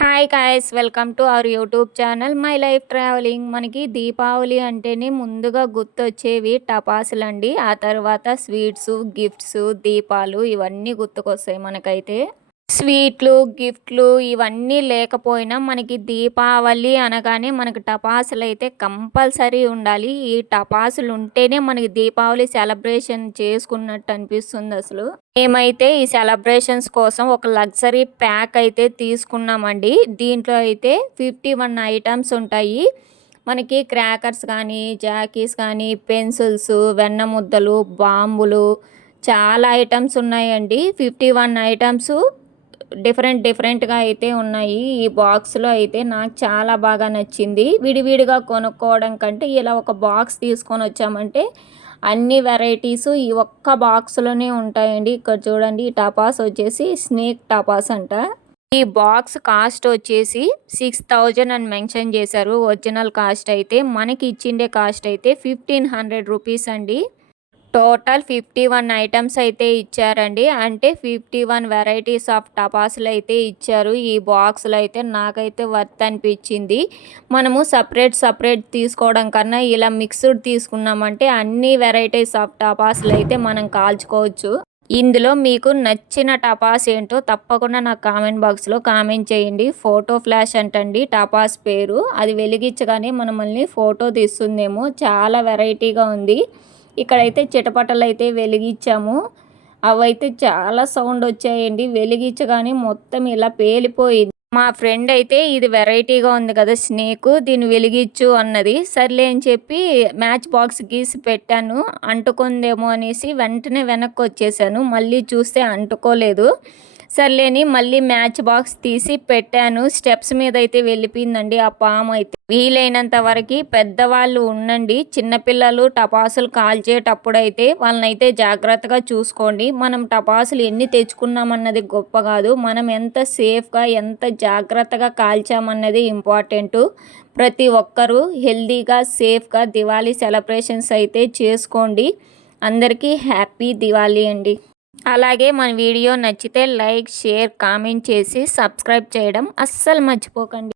Hi guys, welcome to our YouTube channel my life travelling. మనకి దీపావళి అంటేనే ముందుగా గుర్తొచ్చేవి టపాసులండి. ఆ తర్వాత స్వీట్స్, గిఫ్ట్స్, దీపాలు ఇవన్నీ గుర్తుకొస్తాయి మనకైతే. స్వీట్లు, గిఫ్ట్లు ఇవన్నీ లేకపోయినా మనకి దీపావళి అనగానే మనకి టపాసులైతే కంపల్సరీ ఉండాలి. ఈ టపాసులు ఉంటేనే మనకి దీపావళి సెలబ్రేషన్ చేసుకున్నట్టు అనిపిస్తుంది అసలు. మేమైతే ఈ సెలబ్రేషన్స్ కోసం ఒక లగ్జరీ ప్యాక్ అయితే తీసుకున్నామండి. దీంట్లో అయితే 51 ఐటమ్స్ ఉంటాయి. మనకి క్రాకర్స్ కానీ, జాకీస్ కానీ, పెన్సిల్స్, వెన్న ముద్దలు, బాంబులు చాలా ఐటమ్స్ ఉన్నాయండి. 51 ఐటమ్స్ డిఫరెంట్‌గా అయితే ఉన్నాయి. ఈ బాక్స్‌లో అయితే నాకు చాలా బాగా నచ్చింది. విడివిడిగా కొనుక్కోవడం కంటే ఇలా ఒక బాక్స్ తీసుకొనొచ్చామంటే అన్ని వెరైటీస్ ఈ ఒక్క బాక్స్‌లోనే ఉంటాయండి. ఇక్కడ చూడండి, ఈ టపాస్ వచ్చేసి స్నేక్ టపాస్ అంట. ఈ బాక్స్ కాస్ట్ వచ్చేసి 6000 అని మెన్షన్ చేశారు. ఒరిజినల్ కాస్ట్ అయితే మనకి ఇచ్చిండే కాస్ట్ అయితే 1500 రూపీస్ అండి. టోటల్ 51 ఐటమ్స్ అయితే ఇచ్చారండి. అంటే 51 వెరైటీస్ ఆఫ్ టపాసులు అయితే ఇచ్చారు. ఈ బాక్స్‌లో అయితే నాకైతే వర్త్ అనిపించింది. మనము సపరేట్ తీసుకోవడం కన్నా ఇలా మిక్స్డ్ తీసుకున్నామంటే అన్ని వెరైటీస్ ఆఫ్ టపాసులు అయితే మనం కాల్చుకోవచ్చు. ఇందులో మీకు నచ్చిన టపాస్ ఏంటో తప్పకుండా నాకు కామెంట్ బాక్స్‌లో కామెంట్ చేయండి. ఫోటో ఫ్లాష్ అంటండి టపాస్ పేరు. అది వెలిగించగానే మనల్ని ఫోటో తీస్తుందేమో. చాలా వెరైటీగా ఉంది. ఇక్కడైతే చిటపటలైతే వెలిగించాము. అవైతే చాలా సౌండ్ వచ్చాయండి. వెలిగించగానే మొత్తం ఇలా పేలిపోయింది. మా ఫ్రెండ్ అయితే ఇది వెరైటీగా ఉంది కదా స్నేకు, దీన్ని వెలిగించు అన్నది. సర్లే అని చెప్పి మ్యాచ్ బాక్స్ గీసి పెట్టాను. అంటుకుందేమో అనేసి వెంటనే వెనక్కి వచ్చేసాను. మళ్ళీ చూస్తే అంటుకోలేదు. సర్లేని మళ్ళీ మ్యాచ్ బాక్స్ తీసి పెట్టాను. స్టెప్స్ మీద అయితే వెళ్ళిపోయిందండి ఆ పాము అయితే. వీలైనంత వరకు పెద్దవాళ్ళు ఉండండి. చిన్నపిల్లలు టపాసులు కాల్చేటప్పుడైతే వాళ్ళనైతే జాగ్రత్తగా చూసుకోండి. మనం టపాసులు ఎన్ని తెచ్చుకున్నామన్నది గొప్ప కాదు, మనం ఎంత సేఫ్గా ఎంత జాగ్రత్తగా కాల్చామన్నది ఇంపార్టెంటు. ప్రతి ఒక్కరూ హెల్దీగా సేఫ్గా దివాళీ సెలబ్రేషన్స్ అయితే చేసుకోండి. అందరికీ హ్యాపీ దివాళీ అండి. అలాగే మన వీడియో నచ్చితే లైక్, షేర్, కామెంట్ చేసి సబ్స్క్రైబ్ చేయడం అస్సలు మర్చిపోకండి.